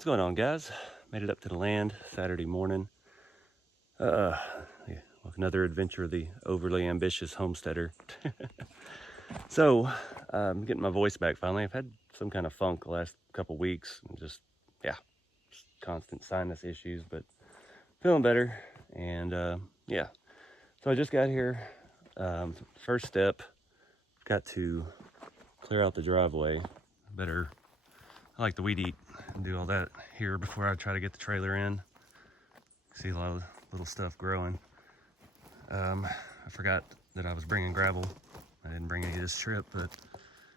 What's going on, guys? Made it up to the land Saturday morning. Yeah, another adventure of the overly ambitious homesteader. So, I'm getting my voice back finally. I've had some kind of funk the last couple weeks, and just constant sinus issues, but feeling better. And yeah, so I just got here. First step, got to clear out the driveway. I like to weed eat and do all that here before I try to get the trailer in. See a lot of little stuff growing. I forgot that I was bringing gravel. I didn't bring any this trip, but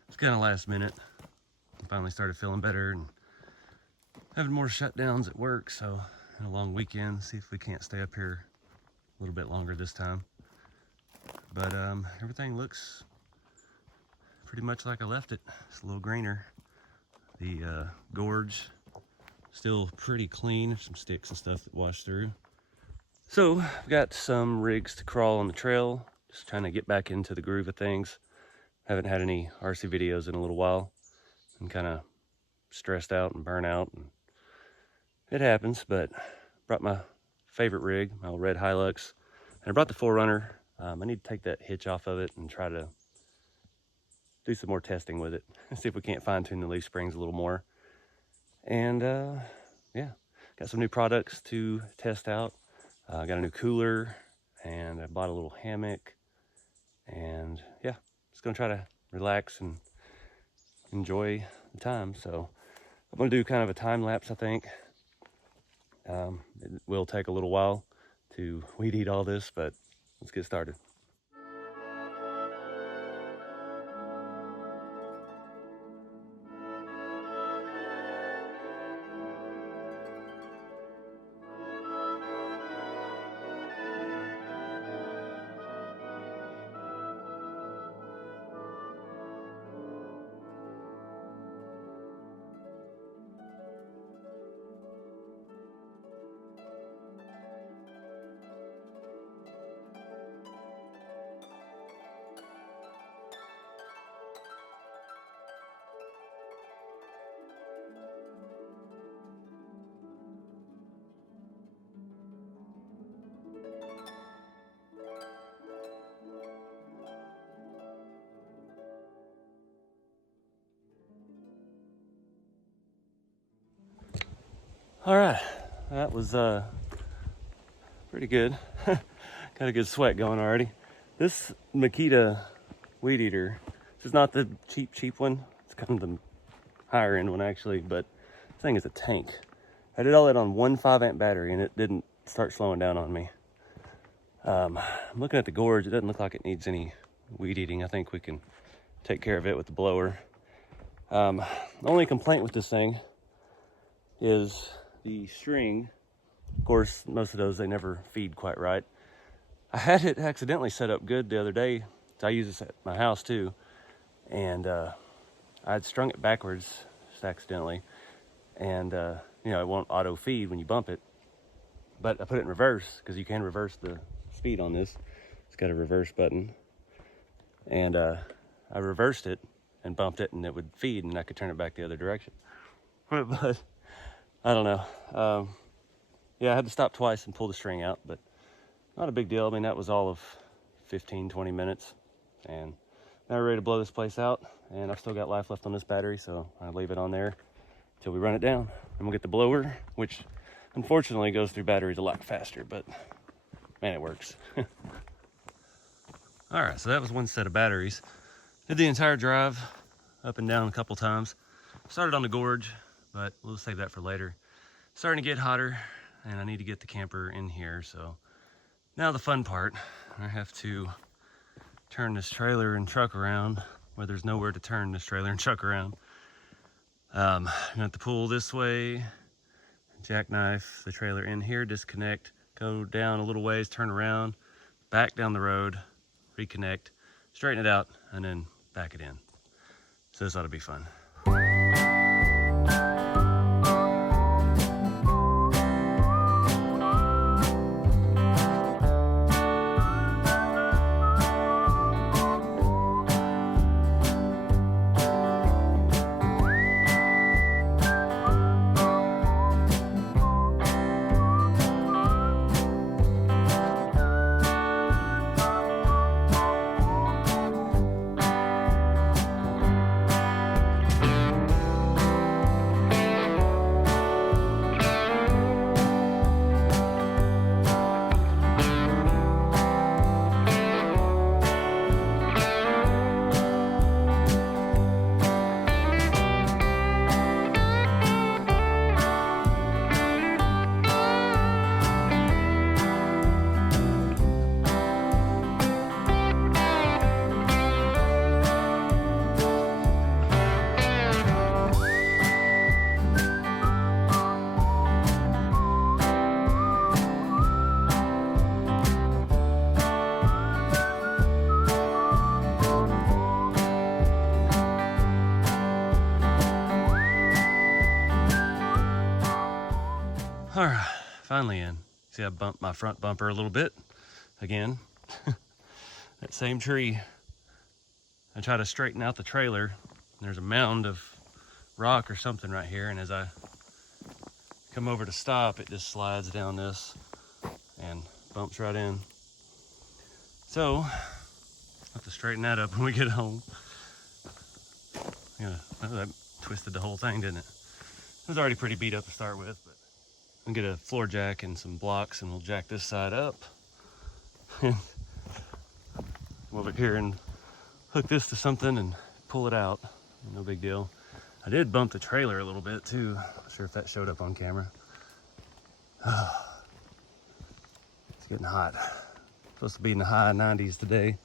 it's kind of last minute. I finally started feeling better and having more shutdowns at work, so in a long weekend, see if we can't stay up here a little bit longer this time. But everything looks pretty much like I left it. It's a little greener. The gorge still pretty clean. There's some sticks and stuff that washed through. So I've got some rigs to crawl on the trail, just trying to get back into the groove of things. Haven't had any RC videos in a little while. I'm kind of stressed out and burnt out, and it happens, but brought my favorite rig, my old red Hilux, and I brought the 4Runner. I need to take that hitch off of it and try to do some more testing with it. See if we can't fine tune the leaf springs a little more. And yeah, got some new products to test out. I got a new cooler, and I bought a little hammock. And yeah, just gonna try to relax and enjoy the time. So I'm gonna do kind of a time lapse, I think. It will take a little while to weed eat all this, but let's get started. All right, that was pretty good. Got a good sweat going already. This Makita weed eater, this is not the cheap one. It's kind of the higher end one actually, but this thing is a tank. I did all that on one 5-amp battery and it didn't start slowing down on me. I'm looking at the gorge. It doesn't look like it needs any weed eating. I think we can take care of it with the blower. The only complaint with this thing is the string. Of course, most of those, they never feed quite right. I had it accidentally set up good the other day. I use this at my house too. And I had strung it backwards just accidentally. And you know, it won't auto feed when you bump it. But I put it in reverse because you can reverse the speed on this. It's got a reverse button. And I reversed it and bumped it and it would feed and I could turn it back the other direction. But I don't know. Yeah, I had to stop twice and pull the string out, but not a big deal. I mean, that was all of 15, 20 minutes. And now we're ready to blow this place out. And I've still got life left on this battery, so I'll leave it on there until we run it down. And we'll get the blower, which unfortunately goes through batteries a lot faster, but man, it works. All right, so that was one set of batteries. Did the entire drive up and down a couple times. Started on the gorge, but we'll save that for later. Starting to get hotter, and I need to get the camper in here. So now the fun part, I have to turn this trailer and truck around where there's nowhere to turn this trailer and truck around. I'm gonna have to pull this way, jackknife the trailer in here, disconnect, go down a little ways, turn around, back down the road, reconnect, straighten it out, and then back it in. So this ought to be fun. See, I bumped my front bumper a little bit again. That same tree. I try to straighten out the trailer. There's a mound of rock or something right here, and as I come over to stop, it just slides down this and bumps right in. So I'll have to straighten that up when we get home. Yeah, oh, that twisted the whole thing, didn't it? It was already pretty beat up to start with, but I'll get a floor jack and some blocks and we'll jack this side up. And come over here and hook this to something and pull it out. No big deal. I did bump the trailer a little bit too. Not sure if that showed up on camera. It's getting hot. Supposed to be in the high 90s today.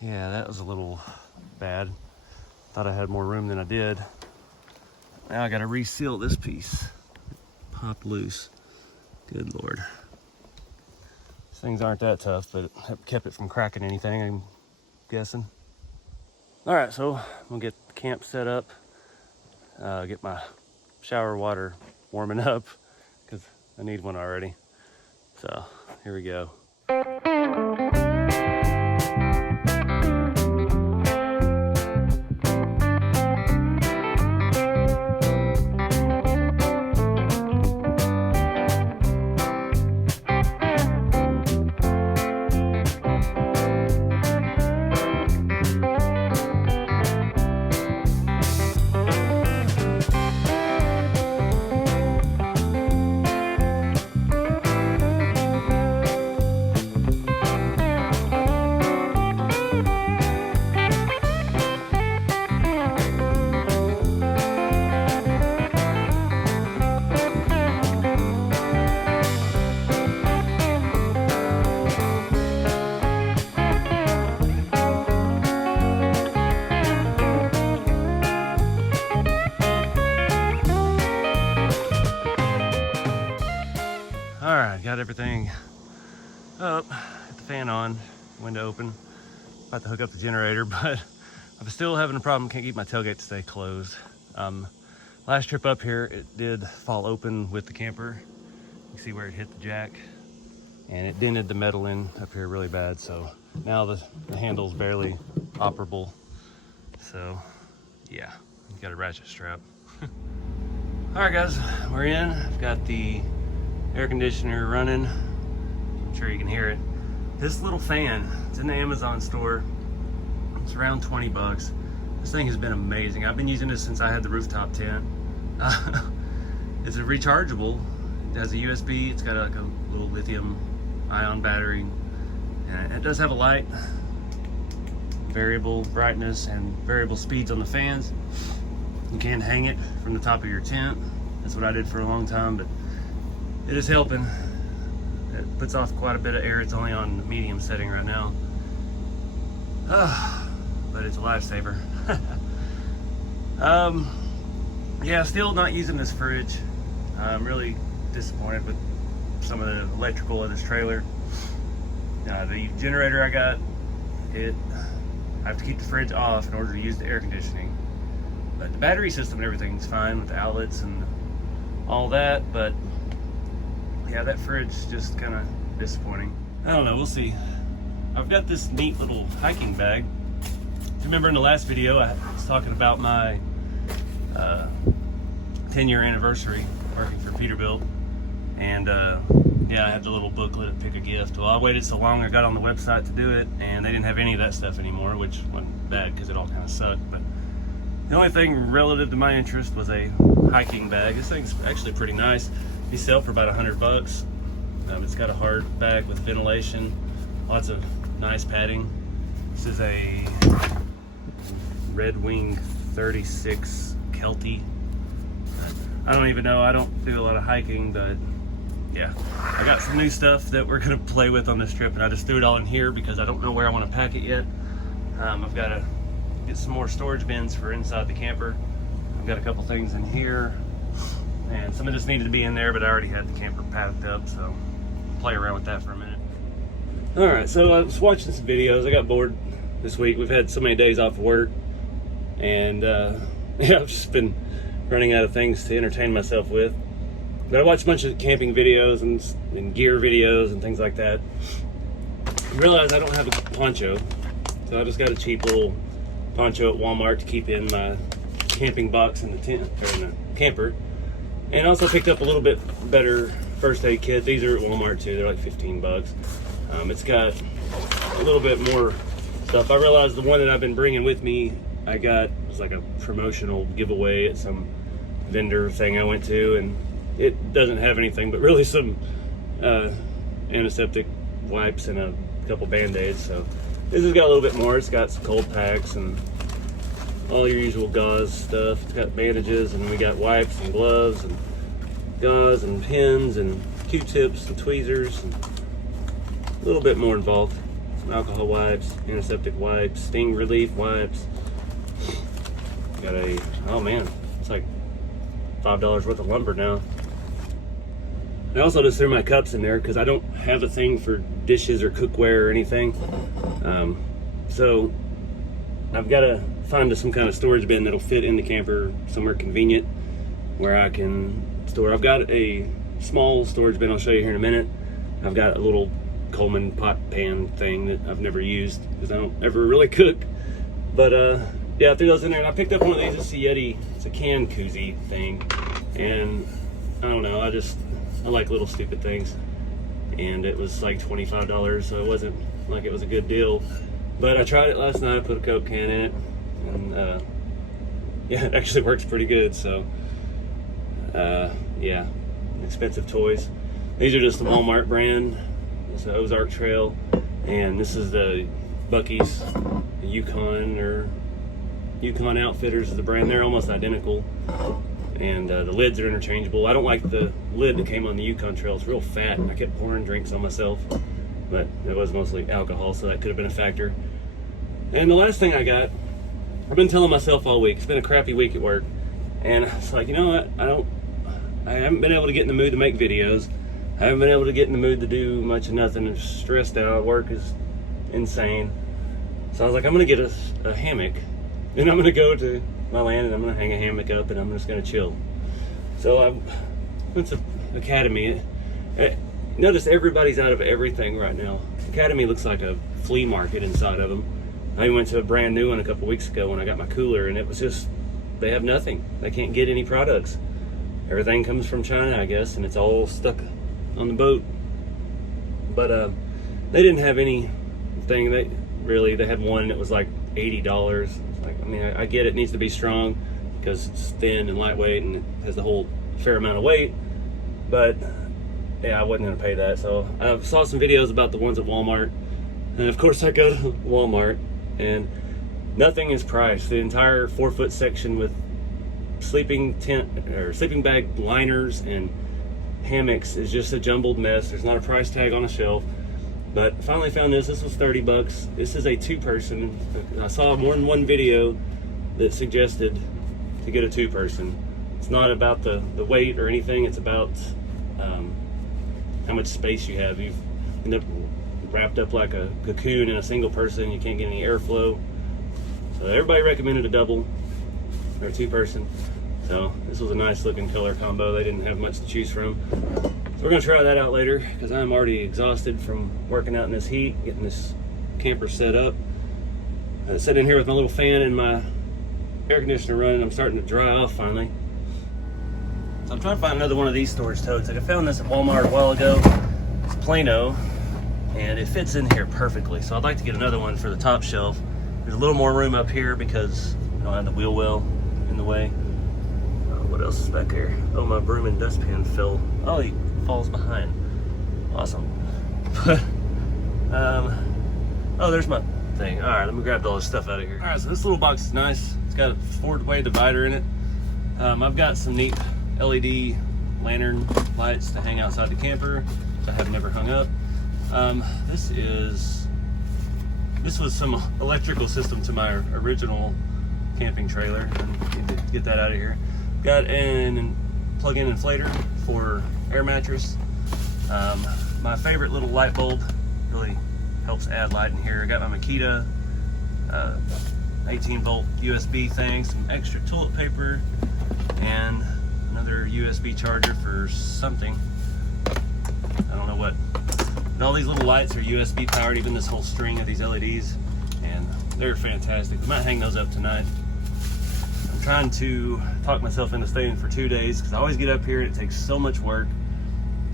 Yeah, that was a little bad. Thought I had more room than I did. Now I gotta reseal this piece. Popped loose. Good Lord. These things aren't that tough, but it kept it from cracking anything, I'm guessing. All right, so I'm gonna get the camp set up, get my shower water warming up because I need one already. So here we go. Got everything up, got the fan on, window open, about to hook up the generator, but I'm still having a problem, can't keep my tailgate to stay closed. Last trip up here, it did fall open with the camper. You can see where it hit the jack, and it dented the metal in up here really bad, so now the handle's barely operable. So yeah, got a ratchet strap. All right guys, we're in. I've got the air conditioner running. I'm sure you can hear it. This little fan, it's in the Amazon store. It's around 20 bucks. This thing has been amazing. I've been using this since I had the rooftop tent. It's a rechargeable. It has a USB. It's got like a little lithium ion battery. And it does have a light, variable brightness and variable speeds on the fans. You can hang it from the top of your tent. That's what I did for a long time, but it is helping. It puts off quite a bit of air. It's only on the medium setting right now. But it's a lifesaver. Yeah, still not using this fridge. I'm really disappointed with some of the electrical of this trailer. The generator I got, I have to keep the fridge off in order to use the air conditioning. But the battery system and everything's fine with the outlets and all that, but yeah, that fridge is just kind of disappointing. I don't know, we'll see. I've got this neat little hiking bag. If you remember in the last video, I was talking about my 10-year anniversary working for Peterbilt. And yeah, I had the little booklet, Pick a Gift. Well, I waited so long, I got on the website to do it, and they didn't have any of that stuff anymore, which wasn't bad because it all kind of sucked. But the only thing relative to my interest was a hiking bag. This thing's actually pretty nice. These sell for about 100 bucks. It's got a hard bag with ventilation, lots of nice padding. This is a Red Wing 36 Kelty. I don't even know, I don't do a lot of hiking, but yeah. I got some new stuff that we're gonna play with on this trip, and I just threw it all in here because I don't know where I want to pack it yet. I've got to get some more storage bins for inside the camper. I've got a couple things in here, and some of this needed to be in there, but I already had the camper packed up, so I'll play around with that for a minute. All right, so I was watching some videos. I got bored this week. We've had so many days off work, and yeah, I've just been running out of things to entertain myself with. But I watched a bunch of camping videos and gear videos and things like that. I realized I don't have a poncho, so I just got a cheap little poncho at Walmart to keep in my camping box in the tent, or in the camper. And also picked up a little bit better first aid kit. These are at Walmart too, they're like 15 bucks. It's got a little bit more stuff. I realized the one that I've been bringing with me, I got, it was like a promotional giveaway at some vendor thing I went to, and it doesn't have anything but really some antiseptic wipes and a couple band-aids. So this has got a little bit more. It's got some cold packs and all your usual gauze stuff. It's got bandages, and we got wipes and gloves and gauze and pins and Q-tips and tweezers and a little bit more involved. Some alcohol wipes, antiseptic wipes, sting relief wipes. Got a, oh man, it's like $5 worth of lumber now. I also just threw my cups in there because I don't have a thing for dishes or cookware or anything. So I've got to find some kind of storage bin that'll fit in the camper somewhere convenient where I can store. I've got a small storage bin I'll show you here in a minute. I've got a little Coleman pot pan thing that I've never used because I don't ever really cook. But yeah, I threw those in there, and I picked up one of these. It's a Yeti, it's a can koozie thing, and I don't know, I like little stupid things, and it was like $25, so it wasn't like it was a good deal. But I tried it last night, I put a Coke can in it, and yeah, it actually works pretty good. So yeah, expensive toys. These are just the Walmart brand. It's an Ozark Trail, and this is the Bucky's Yukon, or Yukon Outfitters is the brand. They're almost identical, and the lids are interchangeable. I don't like the lid that came on the Yukon Trail. It's real fat, and I kept pouring drinks on myself, but it was mostly alcohol, so that could have been a factor. And the last thing I got, I've been telling myself all week, it's been a crappy week at work, and it's like, you know what, I haven't been able to get in the mood to make videos. I haven't been able to get in the mood to do much of nothing. I'm stressed out. Work is insane. So I was like, I'm gonna get a hammock, and I'm gonna go to my land, and I'm gonna hang a hammock up, and I'm just gonna chill. So I went to Academy. Notice everybody's out of everything right now. Academy looks like a flea market inside of them. I went to a brand new one a couple weeks ago when I got my cooler, and it was just, they have nothing. They can't get any products. Everything comes from China, I guess, and it's all stuck on the boat. But they didn't have anything. They had one that was like $80. It's like, I mean, I get it needs to be strong because it's thin and lightweight and it has the whole fair amount of weight, but yeah, I wasn't gonna pay that. So I saw some videos about the ones at Walmart, and of course I go to Walmart, and nothing is priced. The entire 4-foot section with sleeping tent or sleeping bag liners and hammocks is just a jumbled mess. There's not a price tag on a shelf. But I finally found this. This was 30 bucks. This is a 2-person. I saw more than one video that suggested to get a 2-person. It's not about the weight or anything. It's about how much space you have. You end up wrapped up like a cocoon in a single person. You can't get any airflow. So everybody recommended a double or a 2-person. So this was a nice looking color combo. They didn't have much to choose from. So we're gonna try that out later because I'm already exhausted from working out in this heat, getting this camper set up. I sit in here with my little fan and my air conditioner running. I'm starting to dry off finally. So I'm trying to find another one of these storage totes. Like I found this at Walmart a while ago. It's Plano, and it fits in here perfectly. So I'd like to get another one for the top shelf. There's a little more room up here because we don't have the wheel well in the way. What else is back here? Oh, my broom and dustpan fell. Oh, he falls behind. Awesome. But, oh, there's my thing. All right, let me grab all this stuff out of here. All right, so this little box is nice. It's got a 4-way divider in it. I've got some neat LED lantern lights to hang outside the camper that I have never hung up. This was some electrical system to my original camping trailer. And need to get that out of here. Got an plug-in inflator for air mattress. My favorite little light bulb, really helps add light in here. I got my Makita 18-volt USB thing, some extra toilet paper, and another USB charger for something. I don't know what. And all these little lights are USB powered, even this whole string of these LEDs, and they're fantastic. We might hang those up tonight. I'm trying to talk myself into staying for 2 days because I always get up here and it takes so much work,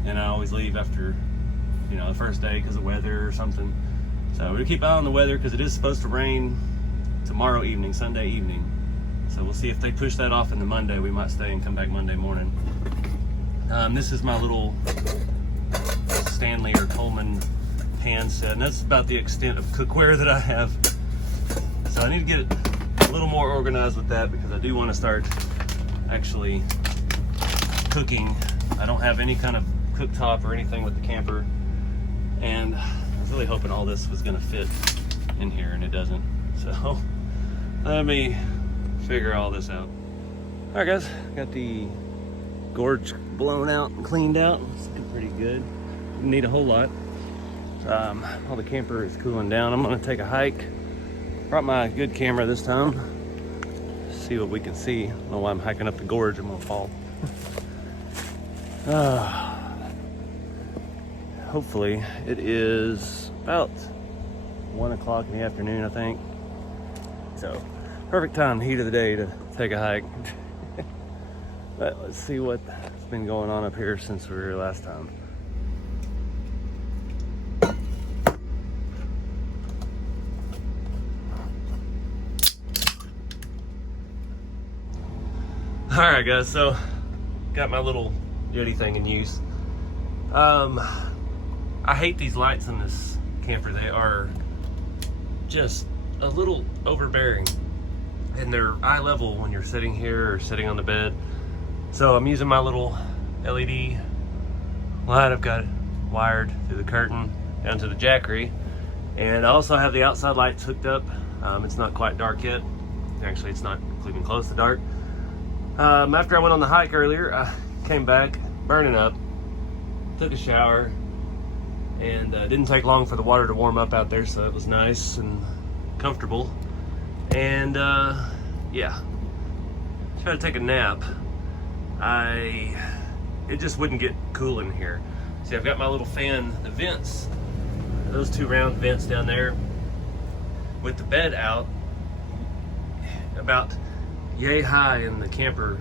and I always leave after, you know, the first day because of weather or something. So we're gonna keep an eye on the weather because it is supposed to rain tomorrow evening, Sunday evening. So we'll see if they push that off into Monday. We might stay and come back Monday morning. This is my little Stanley or Coleman pan set, and that's about the extent of cookware that I have. So I need to get a little more organized with that because I do want to start actually cooking. I don't have any kind of cooktop or anything with the camper, and I was really hoping all this was going to fit in here, and it doesn't. So let me figure all this out. All right, guys, got the Gorge blown out and cleaned out. It's looking pretty good. Didn't need a whole lot. All the camper is cooling down. I'm gonna take a hike. Brought my good camera this time. See what we can see. I don't know why I'm hiking up the gorge. I'm gonna fall. Hopefully it is about 1 o'clock in the afternoon, I think. So perfect time, heat of the day, to take a hike. But let's see what's been going on up here since we were here last time. All right, guys, so got my little Yeti thing in use. I hate these lights in this camper. They are just a little overbearing, and they're eye level when you're sitting here or sitting on the bed. So I'm using my little LED light. I've got it wired through the curtain down to the jackery, and I also have the outside lights hooked up. It's not quite dark yet. Actually, it's not even close to dark. After I went on the hike earlier, I came back burning up, took a shower, and didn't take long for the water to warm up out there, so it was nice and comfortable. And yeah, tried to take a nap. It just wouldn't get cool in here. See, I've got my little fan, the vents, those two round vents down there, with the bed out about yay high, and the camper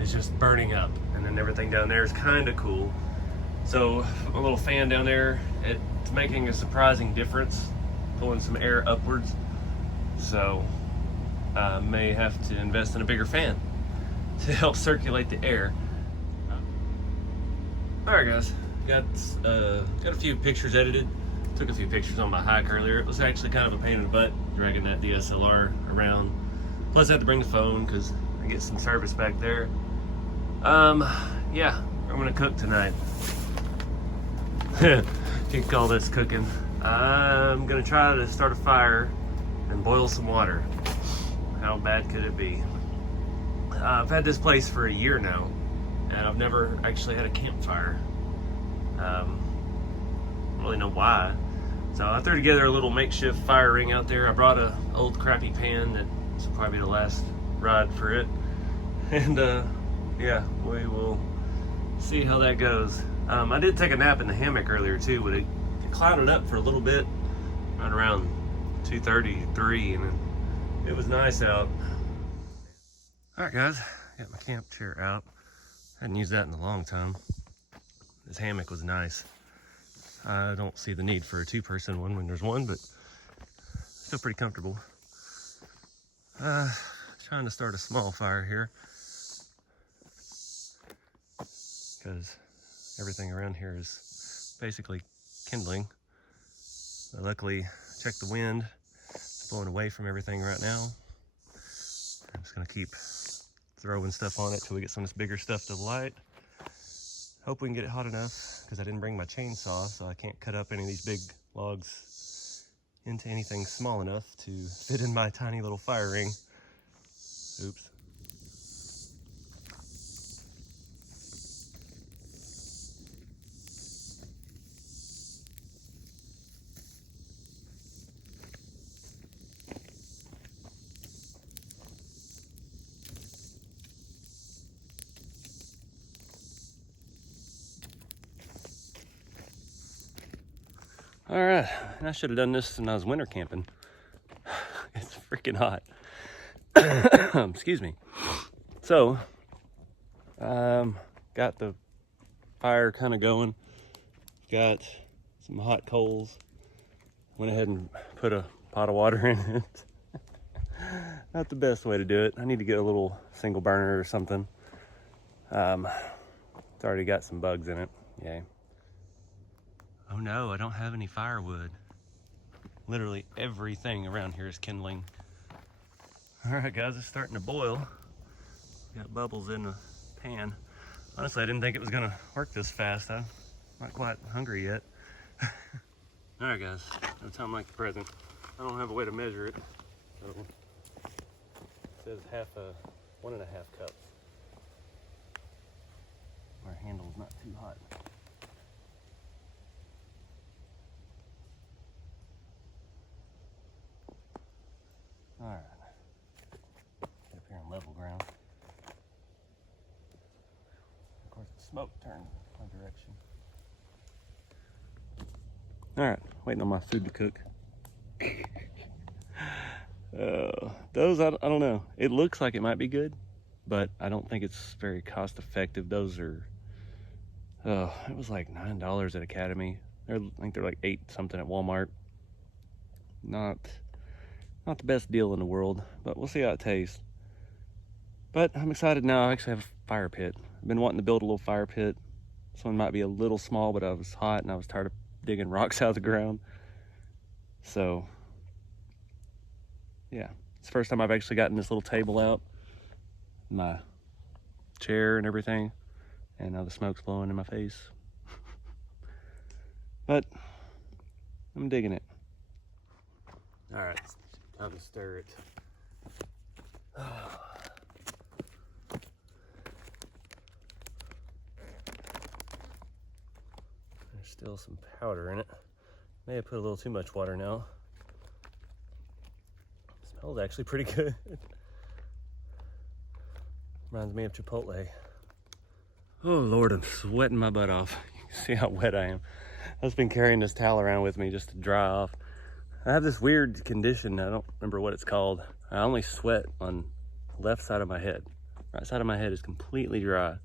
is just burning up, and then everything down there is kind of cool. So a little fan down there, it's making a surprising difference, pulling some air upwards. So I may have to invest in a bigger fan to help circulate the air. All right, guys, got a few pictures edited. Took a few pictures on my hike earlier. It was actually kind of a pain in the butt dragging that DSLR around. Plus I had to bring the phone because I get some service back there. Yeah, I'm gonna cook tonight. You can call this cooking. I'm gonna try to start a fire and boil some water. How bad could it be? I've had this place for a year now, and I've never actually had a campfire. I don't really know why. So I threw together a little makeshift fire ring out there. I brought an old crappy pan that this will probably be the last ride for it. And yeah, we will see how that goes. I did take a nap in the hammock earlier too, but it clouded up for a little bit, right around 2:33, and it was nice out. All right, guys, got my camp chair out. Hadn't used that in a long time. This hammock was nice. I don't see the need for a two-person one when there's one, but still pretty comfortable. Trying to start a small fire here because everything around here is basically kindling. But luckily, check the wind. It's blowing away from everything right now. I'm just gonna keep throwing stuff on it till we get some of this bigger stuff to light. Hope we can get it hot enough, because I didn't bring my chainsaw, so I can't cut up any of these big logs into anything small enough to fit in my tiny little fire ring. Oops. All right, and I should have done this when I was winter camping. It's freaking hot. Excuse me. So, got the fire kind of going. Got some hot coals. Went ahead and put a pot of water in it. Not the best way to do it. I need to get a little single burner or something. It's already got some bugs in it. Yay. Oh no, I don't have any firewood. Literally everything around here is kindling. All right, guys, it's starting to boil. Got bubbles in the pan. Honestly, I didn't think it was gonna work this fast. I'm not quite hungry yet. All right, guys, no time like the present. I don't have a way to measure it. So it says 1.5 cups. Our handle's not too hot. All right, get up here on level ground. Of course, the smoke turned my direction. All right, waiting on my food to cook. Those, I don't know. It looks like it might be good, but I don't think it's very cost effective. Those are, it was like $9 at Academy. I think they're like 8 something at Walmart. Not the best deal in the world, but we'll see how it tastes. But I'm excited now. I actually have a fire pit. I've been wanting to build a little fire pit. This one might be a little small, but I was hot and I was tired of digging rocks out of the ground. So yeah, it's the first time I've actually gotten this little table out, my chair and everything, and now the smoke's blowing in my face. But I'm digging it. All right, time to stir it. There's still some powder in it. May have put a little too much water now. Smells actually pretty good. Reminds me of Chipotle. Oh Lord, I'm sweating my butt off. You can see how wet I am. I've just been carrying this towel around with me just to dry off. I have this weird condition, I don't remember what it's called. I only sweat on the left side of my head. Right side of my head is completely dry.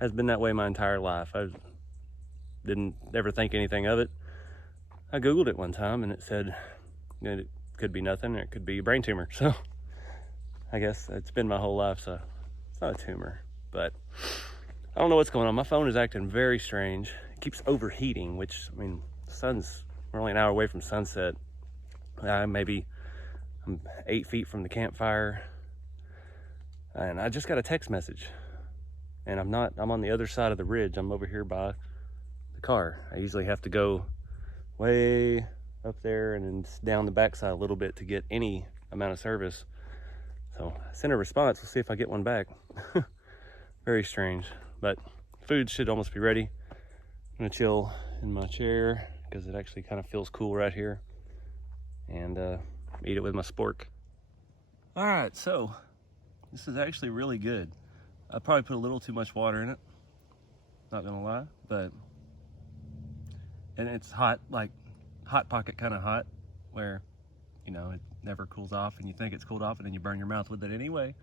Has been that way my entire life. I didn't ever think anything of it. I Googled it one time and it said it could be nothing, or it could be a brain tumor. So I guess it's been my whole life, so it's not a tumor. But I don't know what's going on. My phone is acting very strange. It keeps overheating, which, I mean, we're only an hour away from sunset. I'm 8 feet from the campfire, and I just got a text message, and I'm on the other side of the ridge. I'm over here by the car. I usually have to go way up there and then down the backside a little bit to get any amount of service. So I sent a response. We'll see if I get one back. Very strange, but food should almost be ready. I'm gonna chill in my chair because it actually kind of feels cool right here, and eat it with my spork. All right, so this is actually really good. I probably put a little too much water in it, not gonna lie, and it's hot, like hot pocket kind of hot, where, you know, it never cools off and you think it's cooled off and then you burn your mouth with it anyway.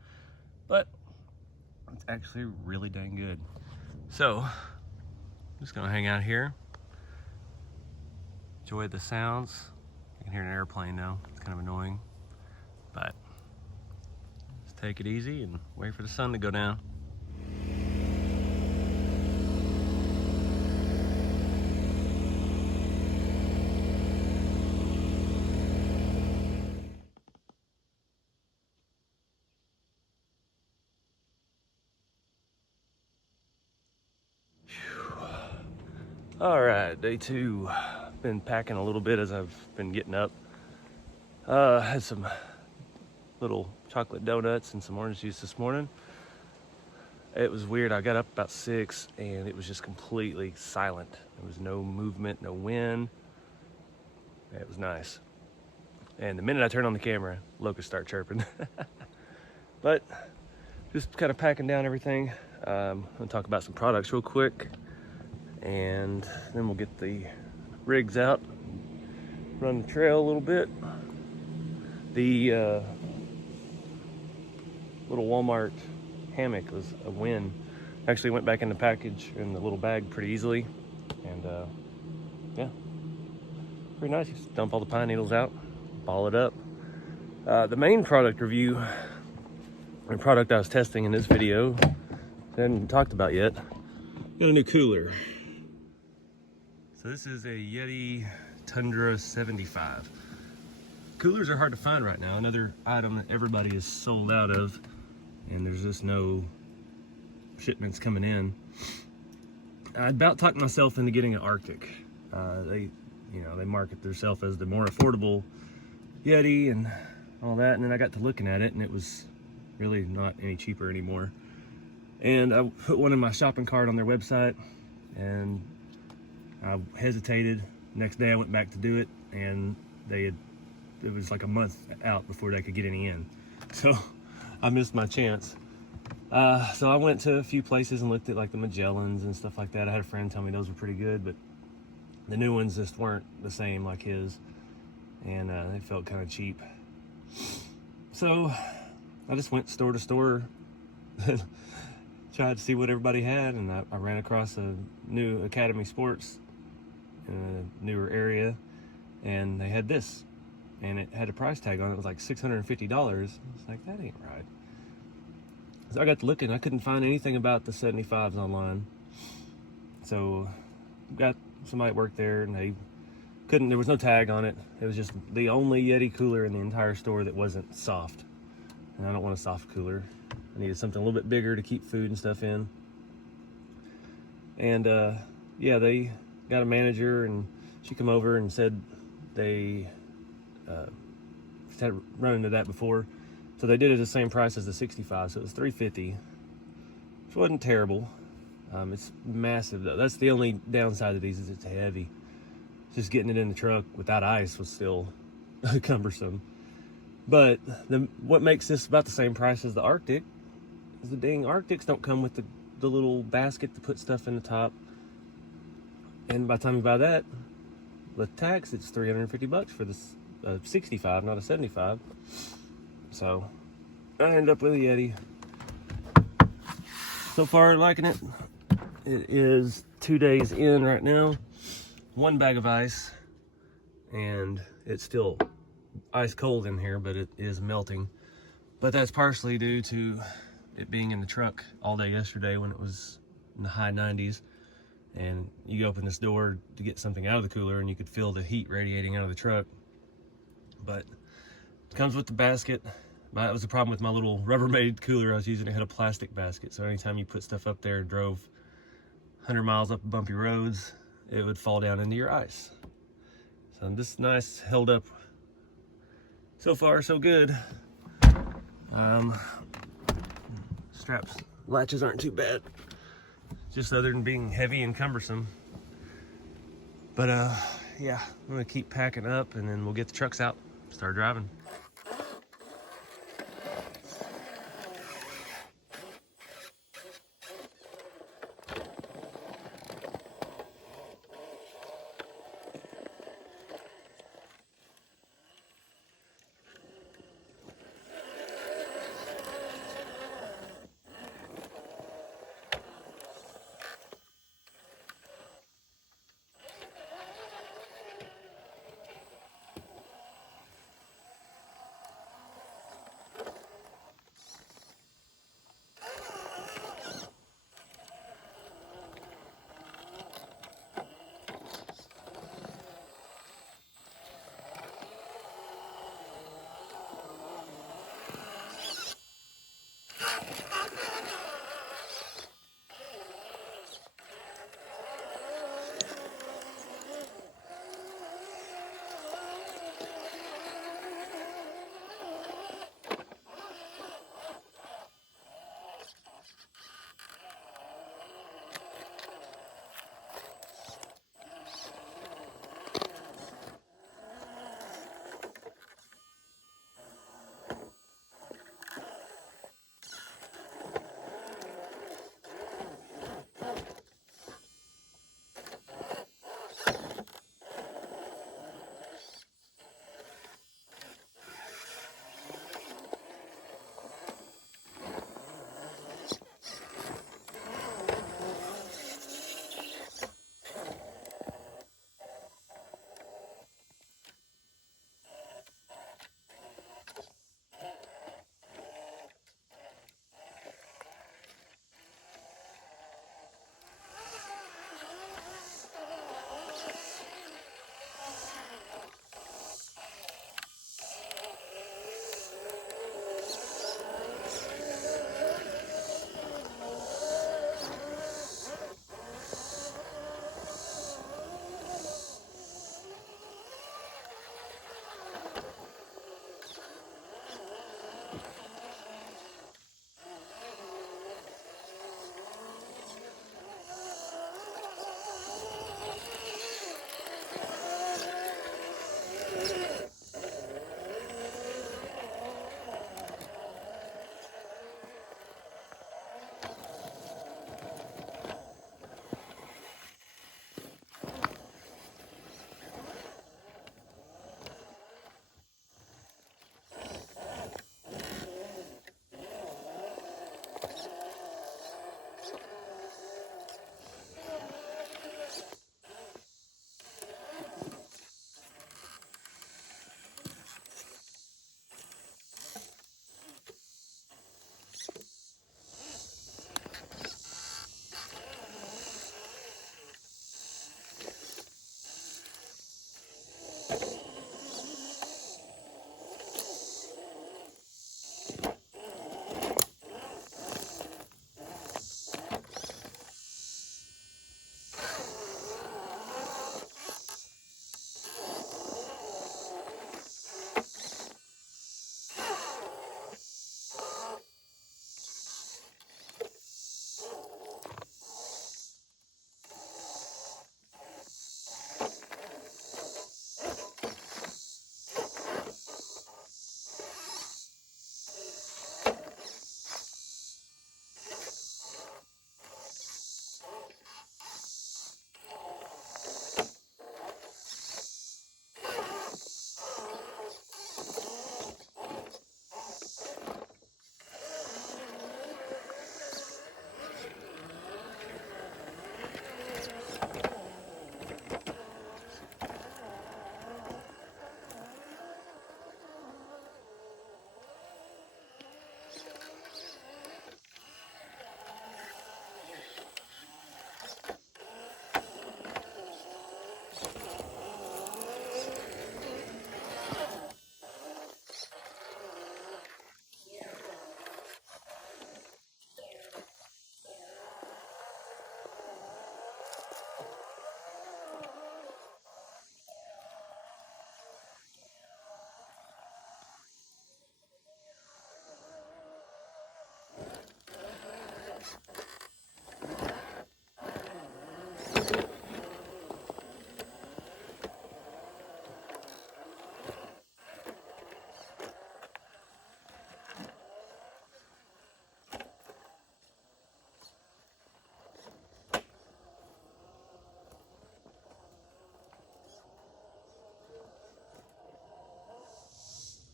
But it's actually really dang good. So I'm just gonna hang out here, enjoy the sounds. I can hear an airplane now. It's kind of annoying, but just take it easy and wait for the sun to go down. All right, day 2. Been packing a little bit as I've been getting up. Had some little chocolate donuts and some orange juice this morning. It was weird. I got up about 6 and it was just completely silent. There was no movement, no wind. It was nice. And the minute I turned on the camera, locusts start chirping. But just kind of packing down everything. I'm gonna talk about some products real quick, and then we'll get the rigs out, run the trail a little bit. The little Walmart hammock was a win. Actually went back in the package in the little bag pretty easily, and yeah, pretty nice. You just dump all the pine needles out, ball it up. The main product review, the product I was testing in this video, I hadn't talked about yet. Got a new cooler. So this is a Yeti Tundra 75. Coolers are hard to find right now. Another item that everybody is sold out of, and there's just no shipments coming in. I about talked myself into getting an Arctic. They market themselves as the more affordable Yeti and all that, and then I got to looking at it, and it was really not any cheaper anymore. And I put one in my shopping cart on their website, and I hesitated. Next day I went back to do it, and it was like a month out before they could get any in. So I missed my chance. So I went to a few places and looked at like the Magellans and stuff like that. I had a friend tell me those were pretty good, but the new ones just weren't the same like his, and they felt kind of cheap. So I just went store to store, tried to see what everybody had, and I ran across a new Academy Sports in a newer area, and they had this, and it had a price tag on it. It was like $650. It's like, that ain't right. So I got to looking. I couldn't find anything about the 75s online. So got somebody at work there, and there was no tag on it. It was just the only Yeti cooler in the entire store that wasn't soft. And I don't want a soft cooler. I needed something a little bit bigger to keep food and stuff in. And yeah, they got a manager, and she come over and said they had run into that before. So they did it at the same price as the 65, so it was $350, which wasn't terrible. It's massive though. That's the only downside of these, is it's heavy. Just getting it in the truck without ice was still cumbersome. But what makes this about the same price as the Arctic is the dang Arctics don't come with the little basket to put stuff in the top. And by the time you buy that, with tax, it's $350 for this 65, not a 75. So I ended up with a Yeti. So far, liking it. It is 2 days in right now. 1 bag of ice, and it's still ice cold in here, but it is melting. But that's partially due to it being in the truck all day yesterday when it was in the high 90s. And you open this door to get something out of the cooler, and you could feel the heat radiating out of the truck. But it comes with the basket. That was the problem with my little Rubbermaid cooler I was using. It had a plastic basket, so anytime you put stuff up there and drove 100 miles up bumpy roads, it would fall down into your ice. So this nice, held up. So far, so good. Straps, latches aren't too bad, just other than being heavy and cumbersome. But yeah, I'm gonna keep packing up, and then we'll get the trucks out, start driving.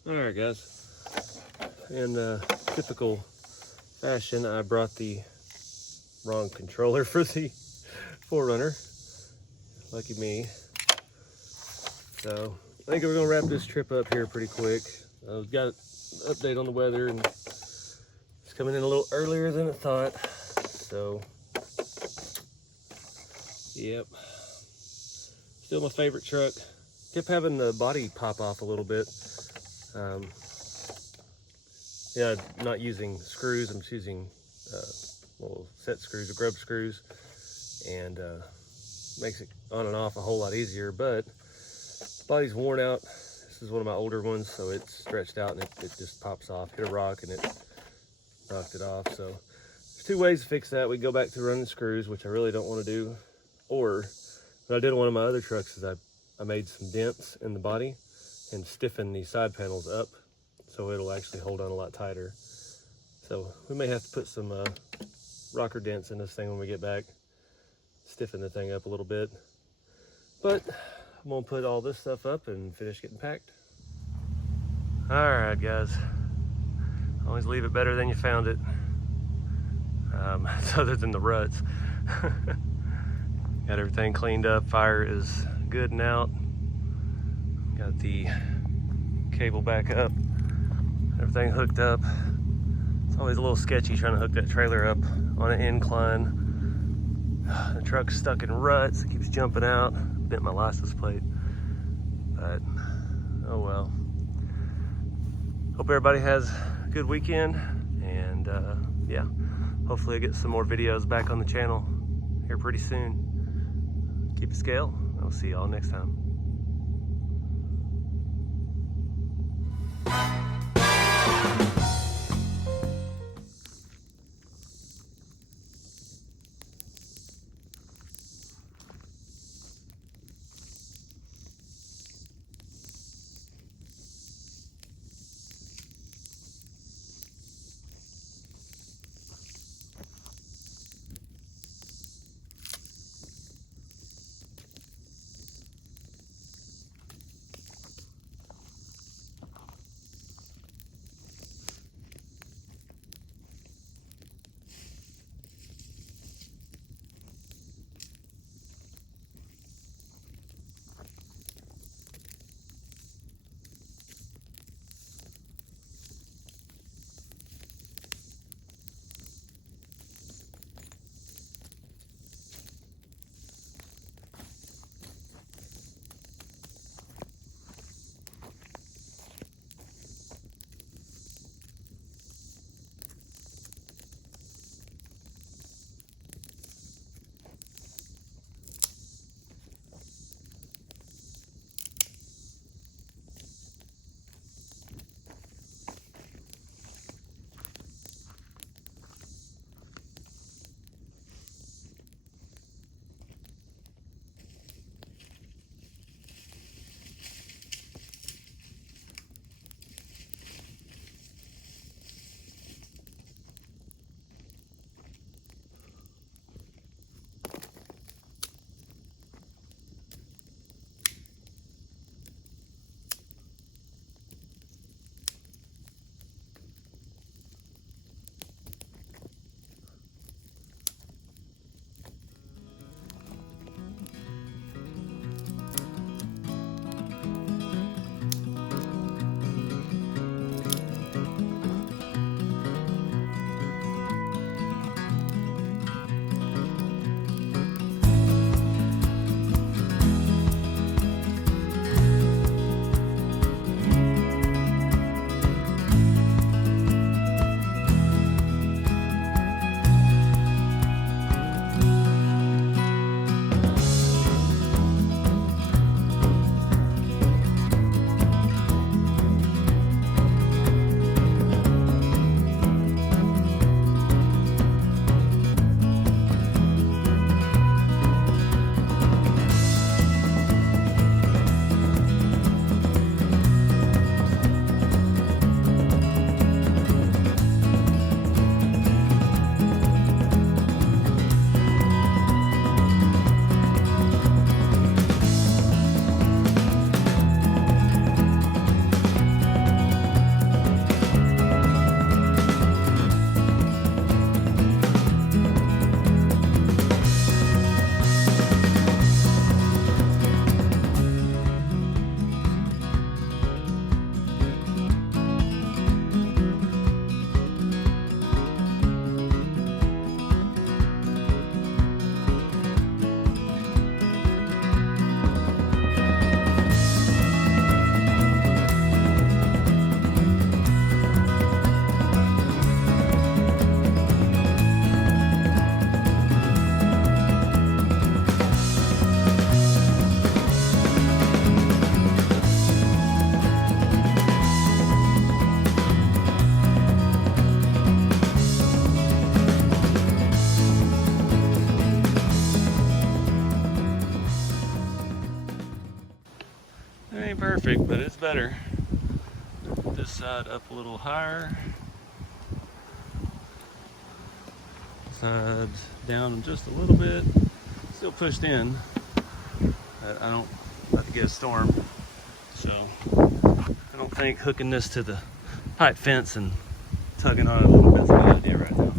Alright guys, in typical fashion, I brought the wrong controller for the 4Runner. Lucky me. So I think we're gonna wrap this trip up here pretty quick. We've got an update on the weather, and it's coming in a little earlier than I thought. So yep, still my favorite truck. Kept having the body pop off a little bit. Yeah, not using screws, I'm just using little set screws or grub screws, and makes it on and off a whole lot easier. But the body's worn out. This is one of my older ones, so it's stretched out and it just pops off. Hit a rock and it knocked it off. So there's two ways to fix that. We go back to running screws, which I really don't want to do, or what I did on one of my other trucks is I made some dents in the body and stiffen the side panels up so it'll actually hold on a lot tighter. So we may have to put some rocker dents in this thing when we get back, stiffen the thing up a little bit. But I'm gonna put all this stuff up and finish getting packed. All right, guys. Always leave it better than you found it. Other than the ruts. Got everything cleaned up. Fire is good and out. Got the cable back up. Everything hooked up. It's always a little sketchy trying to hook that trailer up on an incline. The truck's stuck in ruts. It keeps jumping out. Bent my license plate. But, oh well. Hope everybody has a good weekend. And yeah, hopefully I get some more videos back on the channel here pretty soon. Keep it scale. I'll see y'all next time. ain't perfect, but it's better. This side up a little higher. Sides down just a little bit. Still pushed in. I don't about to get a storm, so I don't think hooking this to the pipe fence and tugging on it a little bit is a good idea right now.